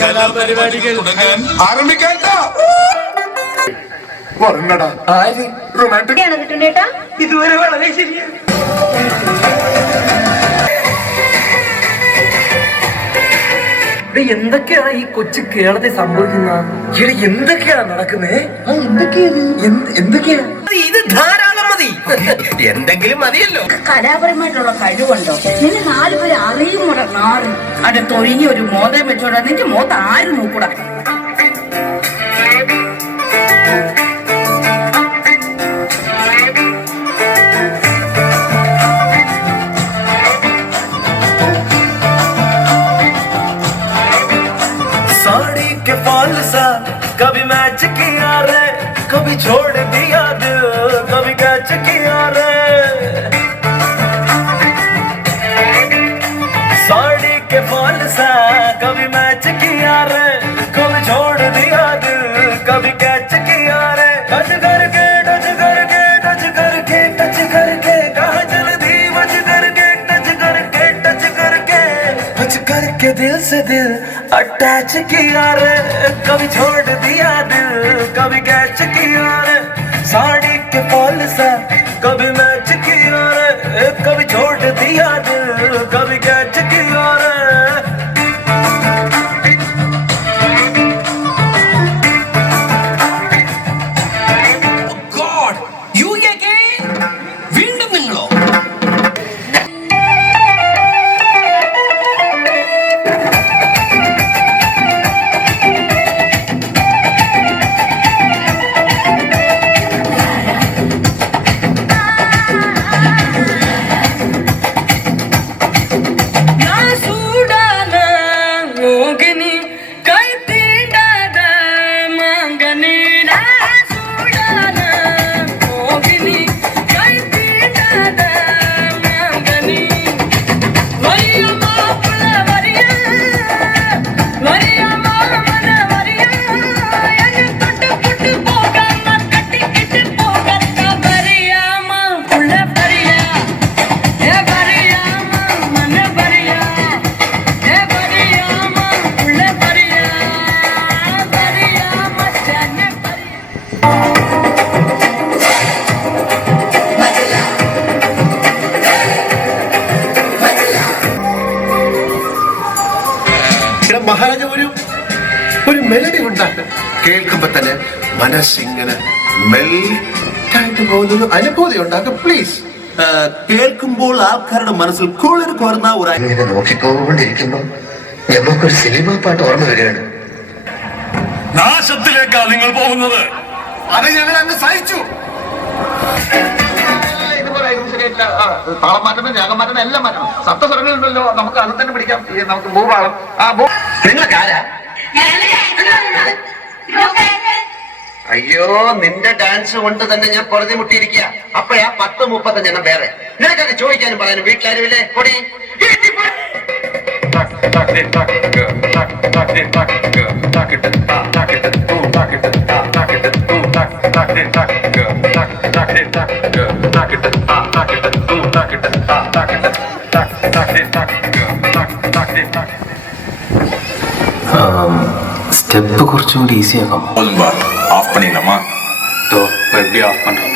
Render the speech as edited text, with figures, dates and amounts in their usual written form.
കലാപരിപാടികൾ ആരംഭിക്കാൻ റൊമാൻറ്റിക് ഇതുവരെ വളരെ ശരിയാണ്. എന്തൊക്കെയാണ് ഈ കൊച്ചു കേരളത്തിൽ സംഭവിക്കുന്നത്? എന്തൊക്കെയാണ് നടക്കുന്നേ? എന്തൊക്കെയാ ഇത്? ധാരാളം മതി, എന്തെങ്കിലും മതിയല്ലോ. കലാപരമായിട്ടുള്ള കഴിവുണ്ടോ? നിന്നെ 4 പേര് അറിയുമോടാ? നാറ് അവിടെ തൊഴിഞ്ഞ ഒരു മോതം വെച്ചോടാ. നിന്റെ മോത്ത് ആരും നോക്കൂടാ. कभी मैच किया रे, कभी छोड़ दिया दिल, कभी कैच किया रे. साड़ी के फॉल सा कभी मैच किया रे, कभी छोड़ दिया दिल, कभी कैच किया रे. टच करके टच करके टच करके टच करके कहाँ जल्दी मच करके टच करके टच करके टच करके दिल से दिल अटैच किया रे. कभी छोड़ दिया दिल, कभी कैच किया रे. साड़ी के फॉल सा कभी मैच किया रे, कभी छोड़ दिया दिल, कभी कैच किया रे. God, you again? വീണ്ടും നിങ്ങളോ? മഹാരാജ ഒരു മെലഡി ഉണ്ടാക്കും, കേൾക്കുമ്പോ തന്നെ മനസ്സിങ്ങനെ മെൽറ്റായിട്ട് പോകുന്നൊരു അനുഭൂതി ഉണ്ടാക്കും. പ്ലീസ്. കേൾക്കുമ്പോൾ ആൾക്കാരുടെ മനസ്സിൽ കുളിർ കോർന്ന ഒരു ഇങ്ങനെ നോക്കിക്കൊണ്ടിരിക്കുമ്പോ ഞമ്മക്കൊരു സിനിമ പാട്ട് ഓർമ്മ വരികയാണ്. നാശത്തിലേക്കാണ് നിങ്ങൾ പോകുന്നത്. അത് ഞങ്ങൾ അങ്ങ് സഹിച്ചു. താളം മാറ്റണം, രാഗം മാറ്റണം, എല്ലാം മാറ്റണം. സപ്തസ്വരങ്ങളുണ്ടല്ലോ, നമുക്ക് അത് തന്നെ പിടിക്കാം. നമുക്ക് ഭൂപാളം. നിങ്ങൾക്ക് ആരാ? അയ്യോ, നിന്റെ ഡാൻസ് കൊണ്ട് തന്നെ ഞാൻ പൊറുതി മുട്ടിയിരിക്കുക. അപ്പഴാ 10-35 വേറെ. നിനക്കൊക്കെ ചോദിക്കാനും പറയാനും വീട്ടിലാരുമില്ലേ? പൊടി ஸ்டெப்பு കുറച്ചുകൂടി ஈஸியாகும். ஆஃப் பண்ணிடலாமா? எப்படி ஆஃப் பண்றோம்?